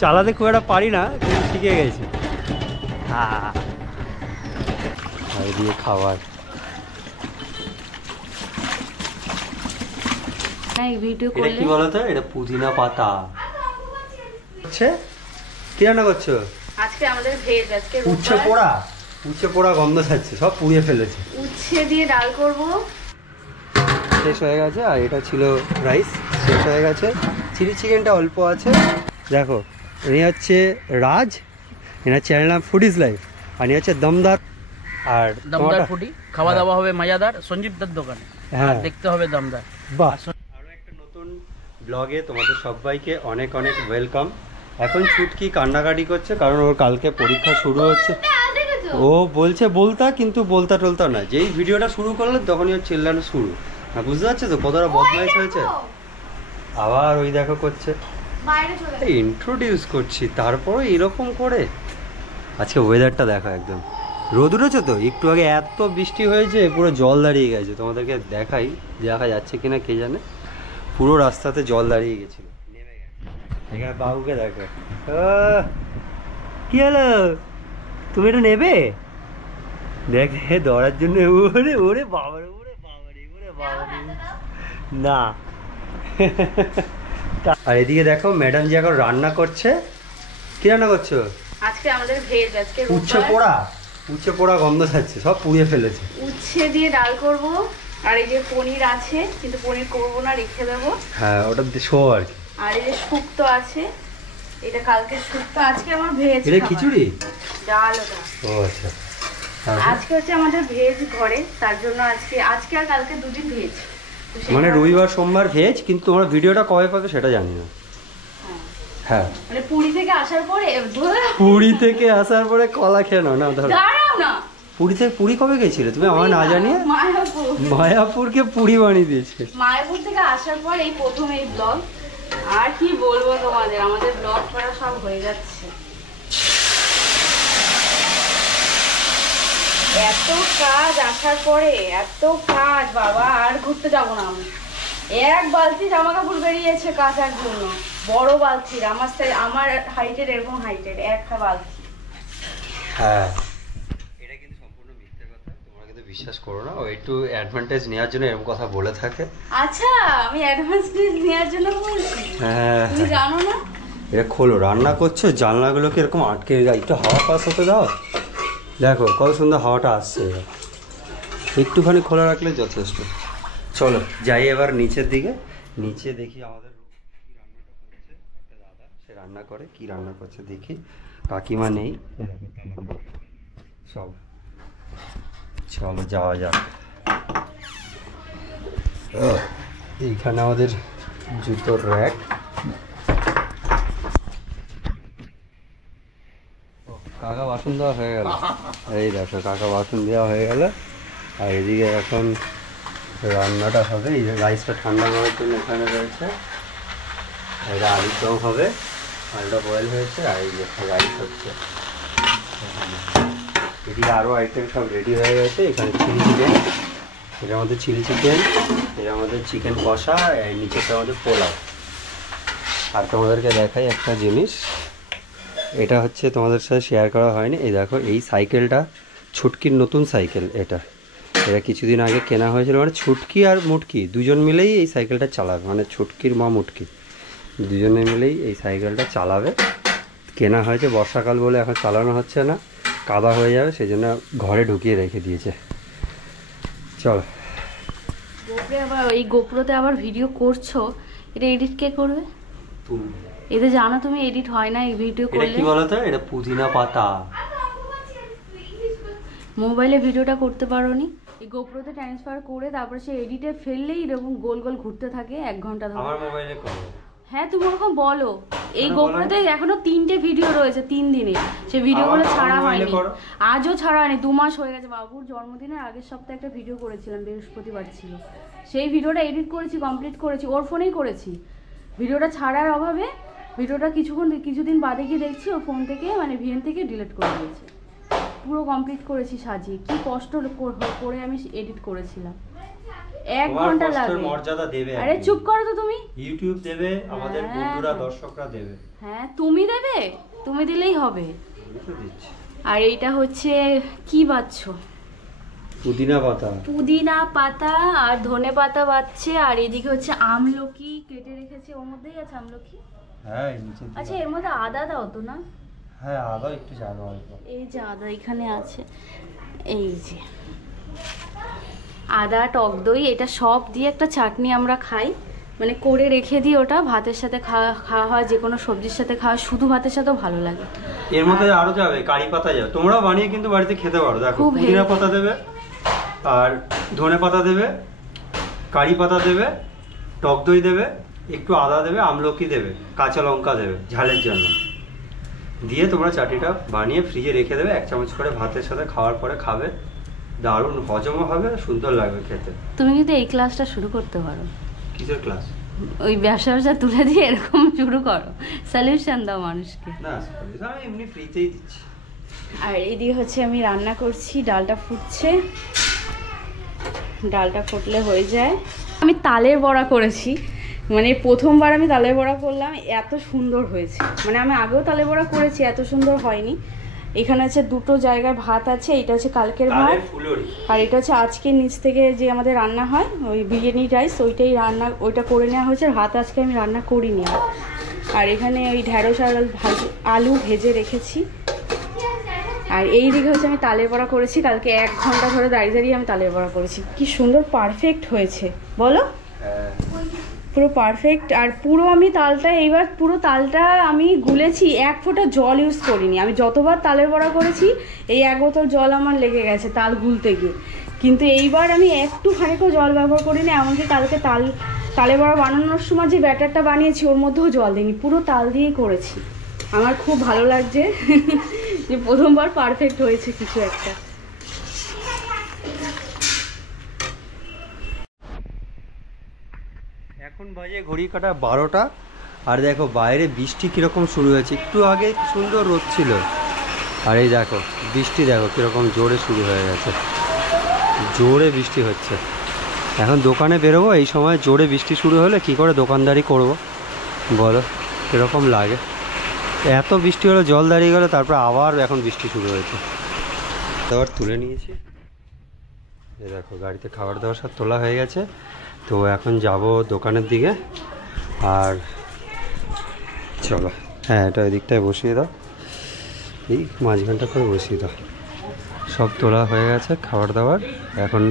চালাতে খুব একটা পারি না, কিন্তু শিখে গেছি। হ্যাঁ, দিয়ে খাবার কি বলতো, এটা পুদিনা পাতা। কি রান্না করছো আজকে? আমাদের ভেজ। আজকে উচ্ছে পোড়া, উচ্ছে পোড়া গন্ধ ছাড়ছে, সব পুড়িয়ে ফেলেছে। উচ্ছে দিয়ে ডাল করব। শেষ হয়ে গেছে, আর এটা ছিল রাইস, শেষ হয়ে গেছে। চিলি চিকেনটা অল্প আছে। দেখো, ইনি হচ্ছে রাজ, এনার চ্যানেল নাম ফুডিজ লাইফ, আর ইনি হচ্ছে দমদার। আর দমদার ফুডি, খাওয়া দাওয়া হবে মজাদার সঞ্জীব দার দোকানে। হ্যাঁ, দেখতে হবে দমদার। বাহ, আরো একটা নতুন ব্লগে তোমাদের সবাইকে অনেক অনেক ওয়েলকাম। এখন ছুটকি কান্নাকাটি করছে, কারণ ওর কালকে পরীক্ষা শুরু হচ্ছে। ও বলছে বলতা, কিন্তু বলতা টলতা না। যেই ভিডিওটা শুরু করলো তখনই ওর চিল্লানো শুরু। না, বুঝতে পারছো তো কতটা বদমাইশ হয়েছে। আবার ওই দেখো করছে, ইন্ট্রোডিউস করছি, তারপরে এরকম করে। আজকে ওয়েদারটা দেখো, একদম রোদ উঠেছে তো, একটু আগে এত বৃষ্টি হয়েছে, পুরো জল দাঁড়িয়ে গেছে। তোমাদেরকে দেখাই, দেখা যাচ্ছে কিনা কে জানে, পুরো রাস্তাতে জল দাঁড়িয়ে গেছিল। এখানে বাবুকে দেখো, কি হলো, তুমি এটা নেবে? দেখে দৌড়ার জন্য, ওরে ওরে বাবারে, ওরে বাবারে, ওরে বাবারে, না। আর এদিকে দেখো ম্যাডাম যে এখন রান্না করছে। কি রান্না করছো আজকে? আমাদের ভেজ। আজকে উচ্ছে পোড়া, উচ্ছে পোড়া গন্ধ ছাড়ছে, সব পুড়িয়ে ফেলেছে। উচ্ছে দিয়ে ডাল করব, আর এই যে পনির আছে, কিন্তু পনির করব না, রেখে দেবো। হ্যাঁ, ওটা শো আর কি। আর এই যে শুক্তো আছে, এটা কালকে শুক্তো, আজকে আমার ভেজ। এটা খিচুড়ি, ডাল ওটা। ও আচ্ছা। আজকে হচ্ছে আমাদের ভেজ ঘরে, তার জন্য আজকে আর কালকে দুদিন ভেজ। মানে রবিবার সোমবার ভেজ, কিন্তু তোমরা ভিডিওটা কবে পাবে সেটা জানি না। হ্যাঁ, মানে পুরী থেকে আসার পরে, পুরী থেকে আসার পরে কলা খেয়ে নাও না, ধরো। দাঁড়াও না, পুরী থেকে, পুরী কবে গেছিলে তুমি আমার না জানিয়ে? মায়াপুরকে পুরী বানিয়ে দিয়েছে। মায়াপুর থেকে আসার পর এই প্রথম এই ব্লগ। আর কি বলবো তোমাদের, আমাদের ব্লগ করা সব হয়ে যাচ্ছে। এত কাজ আসার পরে, এত কাজ বাবা, আর ঘুরতে যাবো না আমি। এক বালতি জামা কাপড় বেরিয়েছে কাচার জন্য, বড় বালতির, আমার হাইটের, এরকম হাইটের একটা বালতি। হ্যাঁ, এটা কিন্তু সম্পূর্ণ মিথ্যে কথা, তোমরা কিন্তু বিশ্বাস করো না। ও একটু অ্যাডভান্টেজ নেওয়ার জন্য এরকম কথা বলে থাকে। আচ্ছা, আমি অ্যাডভান্স নেওয়ার জন্য বলছি, হ্যাঁ, তুমি জানো না। এটা খোলো, রান্না করছো, জানলাগুলোকে এরকম আটকে একটু হাওয়া পাস হতে দাও। দেখো কত সুন্দর হাওয়াটা আসছে, একটুখানি খোলা রাখলে যথেষ্ট। চলো যাই এবার নিচের দিকে, নিচে দেখি আমাদের কি রান্নাটা করছে। একটা দাদা, সে রান্না করে, কি রান্না করছে দেখি। কাকিমা নেই সব, চলো যাওয়া যাক। এইখানে আমাদের জুতোর র্যাক। কাকা বাসন দেওয়া হয়ে গেল, এই দেখো কাকা বাসন দেওয়া হয়ে গেল। আর এদিকে এখন রান্নাটা হবে, এই রাইসটা ঠান্ডা করার জন্য এখানে রয়েছে। এটা আলুর দম হবে, আলুটা বয়েল হয়েছে, আর এই যে রাইস হচ্ছে। এদিকে আরও আইটেম সব রেডি হয়ে গেছে। এখানে চিলি চিকেন, এটার মধ্যে চিলি চিকেন, এটার মধ্যে চিকেন কষা, আর নিচেরটা আমাদের পোলাও। আর তোমাদেরকে দেখাই একটা জিনিস, এটা হচ্ছে তোমাদের সাথে শেয়ার করা হয়নি। এই দেখো, এই সাইকেলটা ছুটকির নতুন সাইকেল। এটা কিছুদিন আগে কেনা হয়েছিল। মানে ছুটকি আর মুটকি দুজন মিলেই এই সাইকেলটা চালাবে, মানে ছুটকির মা মুটকি দুজনে মিলেই এই সাইকেলটা চালাবে। কেনা হয়েছে বর্ষাকাল বলে, এখন চালানো হচ্ছে না, কাদা হয়ে যাবে, সেই জন্য ঘরে ঢুকিয়ে রেখে দিয়েছে। চল, এই গোপ্রোতে আবার ভিডিও করছো, এটা এডিট কে করবে? তুমি। এতে জানো তুমি এডিট হয় না এই ভিডিও করলে। এটা কি বলো তো, এটা পুদিনা পাতা। মোবাইলে ভিডিওটা করতে পারোনি, এই গোপ্রোতে ট্রান্সফার করে তারপর সে এডিটে ফেললেই এরকম গোল গোল ঘুরতে থাকে 1 ঘন্টা ধরে। আমার মোবাইলে করো। হ্যাঁ, তুমি ওরকম বলো। এই গোপ্রোতে এখনো 3টে ভিডিও রয়েছে 3 দিনে, সে ভিডিওগুলো ছাড়া হয়নি, আজও ছাড়া হয়নি। 2 মাস হয়ে গেছে। বাবুর জন্মদিনের আগের সপ্তাহে একটা ভিডিও করেছিলাম, বৃহস্পতিবার ছিল, সেই ভিডিওটা এডিট করেছি, কমপ্লিট করেছি, ওর ফোনেই করেছি। ভিডিওটা ছাড়ার অভাবে ভিডিওটা কিছুদিন বাদে গিয়ে দেখছি ও ফোন থেকে, মানে ভিএন থেকে ডিলিট করে দিয়েছে। পুরো কমপ্লিট করেছি সাজিয়ে, কি কষ্ট করে আমি এডিট করেছিলাম। 1 ঘন্টা লাগে। মর্যাদা দেবে। আরে চুপ করো তো তুমি। ইউটিউব দেবে, আমাদের বন্ধুরা দর্শকরা দেবে। হ্যাঁ তুমি দেবে, তুমি দিলেই হবে। আর এইটা হচ্ছে কি বাচ্ছো? পুদিনা পাতা। পুদিনা পাতা আর ধনে পাতা বাচ্ছে। আর এদিকে হচ্ছে আমলকি কেটে রেখেছে, ওর মধ্যেই আছে আমলকি। হ্যাঁ নিচে। আচ্ছা এর মধ্যে আদা দাও তো না? হ্যাঁ আদা একটু জানো অল্প। এই যে আদা এখানে আছে, এই যে আদা, টক দই, এটা সব দিয়ে একটা চাটনি আমরা খাই, মানে করে রেখে দিই। ওটা ভাতের সাথে খাওয়া হয়, যে কোনো সবজির সাথে খাওয়া, শুধু ভাতের সাথেও ভালো লাগে। এর মধ্যে আরো যাবে কারি পাতা যাবে, তোমরাও বানিয়ে কিন্তু বাড়িতে খেতে পারো। দেখো পুদিনা পাতা দেবে, আর ধনে পাতা দেবে, কারি পাতা দেবে, টক দই দেবে, একটু আদা দেবে, আমলকি দেবে, কাঁচা লঙ্কা দেবে ঝালের জন্য, দিয়ে তোমরা চাটনিটা বানিয়ে ফ্রিজে রেখে দেবে। 1 চামচ করে ভাতের সাথে খাওয়ার পরে খাবে, দারুণ হজমও হবে, সুন্দর লাগবে খেতে। তুমি কিন্তু এই ক্লাসটা শুরু করতে পারো। কিসের ক্লাস? ওই ব্যবসা তুলে দিয়ে এরকম শুরু করো, সলিউশন দাও মানুষকে। না আমি এমনি ফ্রিতেই দিচ্ছি। আর এদিকে হচ্ছে আমি রান্না করছি, ডালটা ফুটছে, ডালটা ফুটলে হয়ে যায়। আমি তালের বড়া করেছি, মানে প্রথমবার আমি তালের বড়া করলাম, এত সুন্দর হয়েছে। মানে আমি আগেও তালের বড়া করেছি, এত সুন্দর হয়নি। এখানে আছে 2টো জায়গায় ভাত আছে, এটা হচ্ছে কালকের ভাত, আর এটা হচ্ছে আজকে নিচ থেকে যে আমাদের রান্না হয় ওই বিরিয়ানি রাইস, ওইটাই রান্না, ওইটা করে নেওয়া হয়েছে। ভাত আজকে আমি রান্না করিনি। আর এখানে ওই ঢেঁড়স আর আলু ভেজে রেখেছি। আর এই দিকে হচ্ছে আমি তালের বড়া করেছি, কালকে 1 ঘন্টা ধরে দাঁড়িয়ে দাঁড়িয়ে আমি তালের বড়া করেছি। কি সুন্দর পারফেক্ট হয়েছে বলো, পুরো পারফেক্ট। আর পুরো আমি তালটা, এইবার পুরো তালটা আমি গুলেছি, 1 ফোঁটা জল ইউজ করিনি। আমি যতবার তালের বড়া করেছি এই 1 বোতল জল আমার লেগে গেছে তাল গুলতে গিয়ে, কিন্তু এইবার আমি একটুখানিকও জল ব্যবহার করিনি। এমনকি কালকে তালের বড়া বানানোর সময় যে ব্যাটারটা বানিয়েছি ওর মধ্যেও জল দিইনি, পুরো তাল দিয়েই করেছি। আমার খুব ভালো লাগছে যে প্রথমবার পারফেক্ট হয়েছে কিছু একটা। এখন বাজে ঘড়ি কাটা 12টা, আর দেখো বাইরে বৃষ্টি কীরকম শুরু হয়েছে। একটু আগে সুন্দর রোদ ছিল, আর এই দেখো বৃষ্টি দেখো কীরকম জোরে শুরু হয়ে গেছে, জোরে বৃষ্টি হচ্ছে। এখন দোকানে বেরোবো, এই সময় জোরে বৃষ্টি শুরু হলে কি করে দোকানদারি করব বলো, কীরকম লাগে। এত বৃষ্টি হলো, জল দাঁড়িয়ে গেলো, তারপর আবার এখন বৃষ্টি শুরু হয়েছে। খাবার তুলে নিয়েছি, এই দেখো গাড়িতে খাবার দাবার সব তোলা হয়ে গেছে। তো এখন যাব দোকানের দিকে। আর চলো, হ্যাঁ এটা ওই দিকটায় বসিয়ে দাও, এই মাঝখানটা করে বসিয়ে দাও। সব তোলা হয়ে গেছে খাবার দাবার। এখন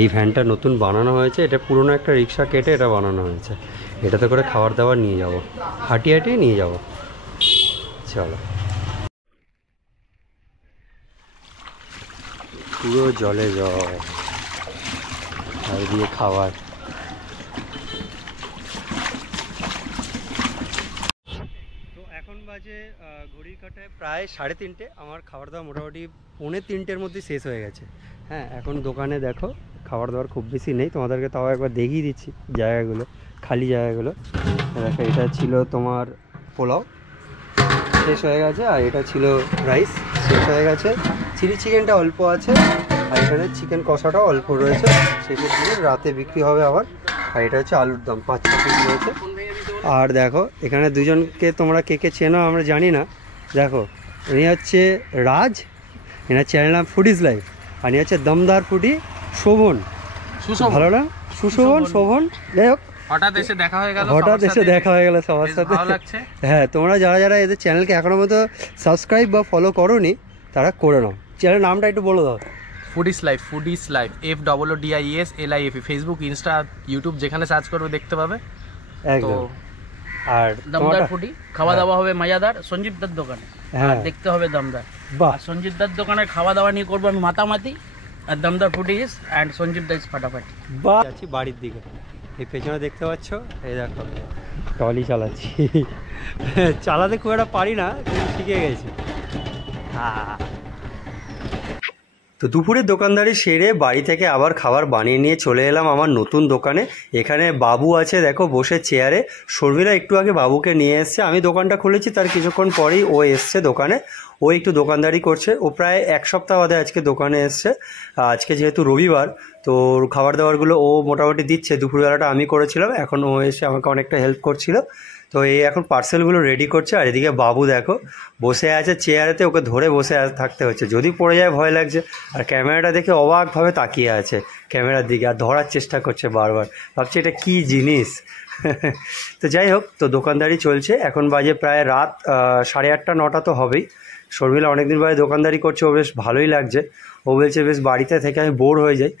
এই ভ্যানটা নতুন বানানো হয়েছে, এটা পুরনো একটা রিক্সা কেটে এটা বানানো হয়েছে। এটাতে করে খাবার দাবার নিয়ে যাব, হাঁটিয়ে হাঁটিয়ে নিয়ে যাব। চলো, পুরো জলে জল, আর দিয়ে খাবার। তো এখন বাজে ঘড়ির কাঁটায় প্রায় 3:30। আমার খাবার দাবার মোটামুটি 2:45-র মধ্যে শেষ হয়ে গেছে। হ্যাঁ এখন দোকানে দেখো খাবার দাবার খুব বেশি নেই, তোমাদেরকে তাও একবার দেখিয়ে দিচ্ছি জায়গাগুলো, খালি জায়গাগুলো। দেখো এটা ছিল তোমার পোলাও, শেষ হয়ে গেছে। আর এটা ছিল রাইস, শেষ হয়ে গেছে। চিলি চিকেনটা অল্প আছে, আর এখানে চিকেন কষাটাও অল্প রয়েছে, শেষের দিকে রাতে বিক্রি হবে আবার। আর এটা হচ্ছে আলুর দম, 5-6 পিস রয়েছে। আর দেখো এখানে দুজনকে তোমরা কে কে চেনো আমরা জানি না। দেখো ইনি হচ্ছে রাজ, এনার চ্যানেল নাম ফুডিজ লাইফ, আর ইনি হচ্ছে দমদার ফুডি শোভন। ভালো না? সুশোভন, শোভন, যাই হোক হঠাৎ এসে দেখা হয়ে গেল, সবার সাথে। হ্যাঁ তোমরা যারা যারা এদের চ্যানেলকে এখনো মতো সাবস্ক্রাইব বা ফলো করোনি তারা করে নাও। চ্যানেলের নামটা একটু বলে দাও। Foodies life, foodies life, FOODIESLIF, Facebook, Insta, YouTube যেখানে সার্চ করবে দেখতে পাবে। একদম। আর দমদার ফুডি, খাওয়া দাওয়া হবে মজাদার সঞ্জীব দার দোকানে। হ্যাঁ দেখতে হবে দমদার। বাহ, আর সঞ্জীব দার দোকানে খাওয়া দাওয়া নিয়ে করবো আমি মাতামাতি। আর দমদার foodie is and Sanjeev da is ফাটাফাটি। বাহ, যাচ্ছি বাড়ির দিকে। এই পেছনে দেখতে পাচ্ছ, এই দেখো ট্রলি চালাচ্ছি। চালাতে খুব একটা পারি না, কিন্তু শিখে গেছি। তো দুপুরে দোকানদারি সেরে বাড়ি থেকে আবার খাবার বানিয়ে নিয়ে চলে এলাম আমার নতুন দোকানে। এখানে বাবু আছে দেখো বসে চেয়ারে, শর্মিলা একটু আগে বাবুকে নিয়ে এসছে। আমি দোকানটা খুলেছি তার কিছুক্ষণ পরেই ও এসছে দোকানে, ও একটু দোকানদারি করছে। ও প্রায় 1 সপ্তাহ বাদে আজকে দোকানে এসছে। আজকে যেহেতু রবিবার, তো খাবার দাবারগুলো ও মোটামুটি দিচ্ছে। দুপুরবেলাটা আমি করেছিলাম, এখন ও এসে আমাকে অনেকটা হেল্প করছিল। তো এই এখন পার্সেলগুলো রেডি করছে, আর এদিকে বাবু দেখো বসে আছে চেয়ারেতে, ওকে ধরে বসে থাকতে হচ্ছে, যদি পড়ে যায় ভয় লাগছে। আর ক্যামেরাটা দেখে অবাকভাবে তাকিয়ে আছে ক্যামেরার দিকে, আর ধরার চেষ্টা করছে বারবার, ভাবছি এটা কী জিনিস। তো যাই হোক, তো দোকানদারি চলছে, এখন বাজে প্রায় রাত 8:30 9টা তো হবেই। শর্মিলা অনেকদিন বাদে দোকানদারি করছে, ও বেশ ভালোই লাগছে। ও বলছে বেশ বাড়িতে থেকে আমি বোর হয়ে যাই।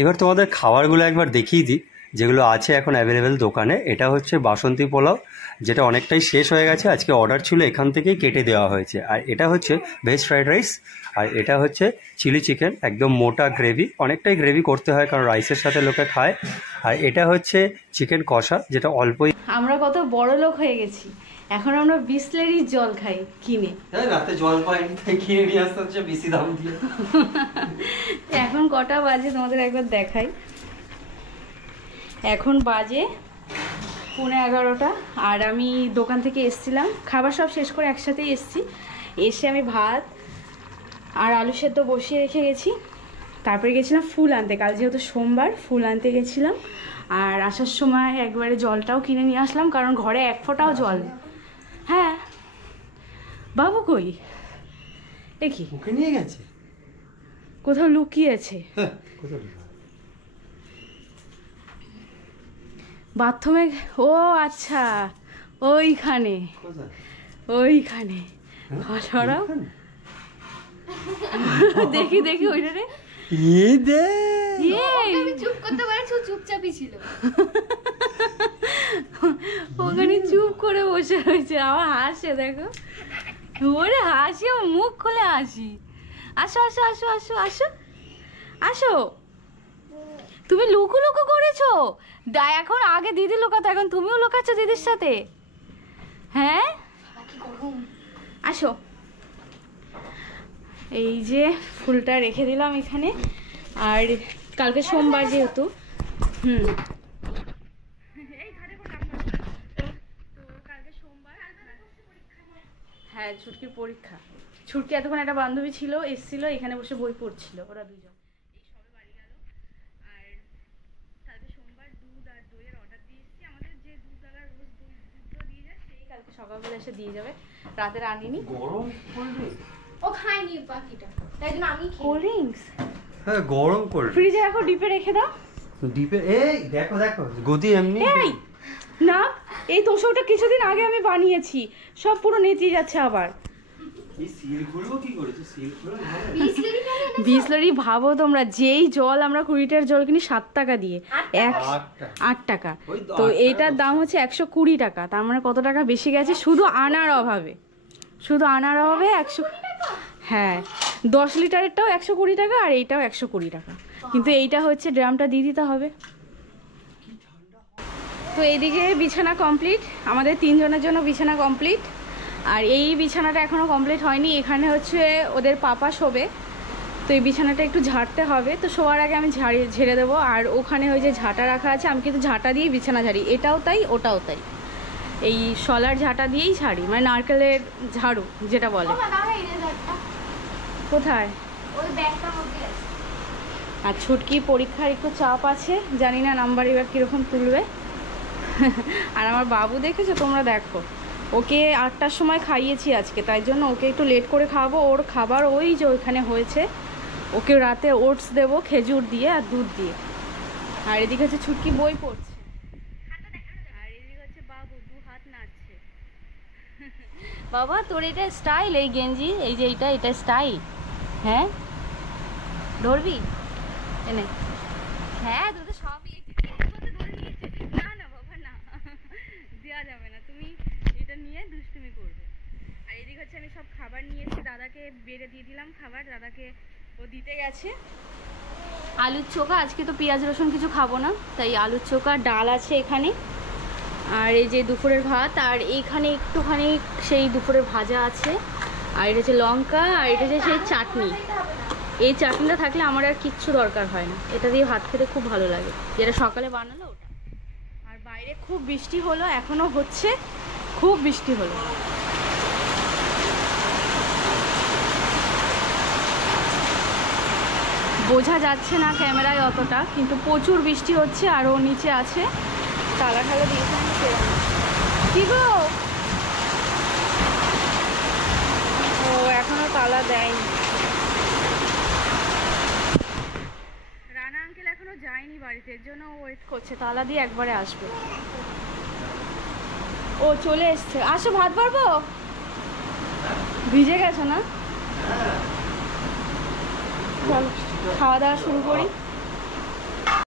এবার তোমাদের খাবারগুলো একবার দেখিয়ে দিই যেগুলো আছে এখন অ্যাভেলেবেল দোকানে। এটা হচ্ছে বাসন্তী পোলাও, যেটা অনেকটাই শেষ হয়ে গেছে, আজকে অর্ডার ছিল, এখান থেকেই কেটে দেওয়া হয়েছে। আর এটা হচ্ছে ভেজ ফ্রাইড রাইস, আর এটা হচ্ছে চিলি চিকেন, একদম মোটা গ্রেভি, অনেকটাই গ্রেভি করতে হয় কারণ রাইসের সাথে লোকে খায়। আর এটা হচ্ছে চিকেন কষা, যেটা অল্পই। আমরা কত বড় লোক হয়ে গেছি, এখন আমরা বিসলেরির জল খাই কিনে। রাতে জল পাইনি তাই কিনে নিয়ে আসতে হচ্ছে বেশি দাম দিয়ে। এখন কটা বাজে তোমাদের একবার দেখাই। এখন বাজে 11:30, আর আমি দোকান থেকে এসছিলাম, খাবার সব শেষ করে একসাথেই এসছি। এসে আমি ভাত আর আলু সেদ্ধ বসিয়ে রেখে গেছি। তারপরে গেছিলাম ফুল আনতে, কাল যেহেতু সোমবার ফুল আনতে গেছিলাম। আর আসার সময় একবারে জলটাও কিনে নিয়ে আসলাম, কারণ ঘরে এক ফোঁটাও জল। হ্যাঁ, বাবু কই? দেখি ওকে নিয়ে গেছে, কোথাও লুকিয়েছে। বাথরুমে। ও আচ্ছা, ওইখানে ওইখানে সরাও, দেখি দেখি ওইটা রে। চুপ করতে পারছি, চুপচাপই ছিল ওখানে চুপ করে বসে রয়েছে, আমার হাসে দেখো, ওরে হাসি, আমার মুখ খুলে হাসি। আসো আসো আসো আসো আসো আসো। তুমি লুকু লুকু করেছো এখন, আগে দিদি লুকাতো, এখন তুমিও লুকাচ্ছ দিদির সাথে। হ্যাঁ আসো। এই যে ফুলটা রেখে দিলাম এখানে, আর কালকে সোমবার যেহেতু হ্যাঁ ছুটকির পরীক্ষা। ছুটকি এতক্ষণ একটা বান্ধবী ছিল, এসেছিল, এখানে বসে বই পড়ছিল ওরা দুজন। এই সবে বাড়ি গেল। আর কালকে সোমবার দুধ আর দইয়ের অর্ডার দিয়ে এসেছি। আমাদের যে দুধওয়ালা রোজ দুধ দিয়ে যায় সেই কালকে সকালবেলা এসে দিয়ে যাবে, রাতের আনিনি। গরম করবে, ও খায়নি বাকিটা, তাই জন্য আমি কোল্ড ড্রিঙ্কস। হ্যাঁ গরম করবে, ফ্রিজে রাখো, ডিপে রেখে দাও। ডিপে এই দেখো দেখো গদি এমনি। এই না, এই তোষকটা কিছুদিন আগে আমি বানিয়েছি, সব পুরো নেচে যাচ্ছে আবার। এই সিল খুলবো কি করে? সিল খুলে বিসলেরি ভাবো তোমরা, যেই জল আমরা 20 লিটার জল কিনি 7 টাকা দিয়ে, 8 টাকা, তো এইটার দাম হচ্ছে 120 টাকা। তার মানে কত টাকা বেশি গেছে শুধু আনার অভাবে, শুধু আনার অভাবে 100। হ্যাঁ 10 লিটারেরটাও 120 টাকা, আর এইটাও 120 টাকা, কিন্তু এইটা হচ্ছে ড্রামটা দিয়ে দিতে হবে। তো এইদিকে বিছানা কমপ্লিট, আমাদের 3 জনের জন্য বিছানা কমপ্লিট। আর এই বিছানাটা এখনও কমপ্লিট হয়নি, এখানে হচ্ছে ওদের পাপা শোবে, তো এই বিছানাটা একটু ঝাড়তে হবে। তো শোয়ার আগে আমি ঝেড়ে দেবো। আর ওখানে ওই যে ঝাঁটা রাখা আছে, আমি কিন্তু ঝাঁটা দিয়েই বিছানা ঝাড়ি, এটাও তাই ওটাও তাই, এই শলার ঝাঁটা দিয়েই ছাড়ি, মানে নারকেলের ঝাড়ু যেটা বলে। কোথায়? আর ছুটকি পরীক্ষার একটু চাপ আছে, জানি না নাম্বার এবার কীরকম তুলবে। আর আমার বাবু দেখেছো তোমরা, দেখো ওকে 8টার সময় খাইয়েছি আজকে, তাই জন্য ওকে একটু লেট করে খাওয়াবো। ওর খাবার ওই যে ওইখানে হয়েছে, ওকে রাতে ওটস দেবো খেজুর দিয়ে আর দুধ দিয়ে। আর এদিকে হচ্ছে ছুটকি বই পড়ছে, আর এদিকে হচ্ছে বাবু 2 হাত নাড়ছে। বাবা তোর এটা স্টাইল, এই গেঞ্জি, এই যে এটা স্টাইল। হ্যাঁ ধরবি এনে? হ্যাঁ তুই তো সবই না না বাবা না, দেওয়া যাবে না, তুমি এটা নিয়ে দুষ্টুমি করবে। আর এদিকে হচ্ছে আমি সব খাবার নিয়েছি, দাদাকে বেড়ে দিয়ে দিলাম খাবার, দাদাকে ও দিতে গেছে। আলুর চোখা, আজকে তো পেঁয়াজ রসুন কিছু খাবো না, তাই আলুর চোখা, ডাল আছে এখানে, আর এই যে দুপুরের ভাত, আর এইখানে একটুখানি সেই দুপুরের ভাজা আছে, আর এটা হচ্ছে লঙ্কা, আর এটা হচ্ছে সেই চাটনি। এই চাটনিটা থাকলে আমার আর কিচ্ছু দরকার হয় না, এটা দিয়ে ভাত খেতে খুব ভালো লাগে, যেটা সকালে বানালো ওটা। আর বাইরে খুব বৃষ্টি হলো, এখনো হচ্ছে, খুব বৃষ্টি হলো। বোঝা যাচ্ছে না ক্যামেরায় অতটা, কিন্তু প্রচুর বৃষ্টি হচ্ছে। আর ও নিচে আছে, তালা ঠালা দিয়েছে। কি গো? ও এখনো তালা দেয়নি। রানা আঙ্কেল এখনো যায়নি বাড়িতে, এর জন্য ওয়েট করছে, তালা দিয়ে একবারে আসবে। ও চলে এসছে। আসো, ভাত পারবো? ভিজে গেছে না? চলো খাওয়া দাওয়া শুরু করি।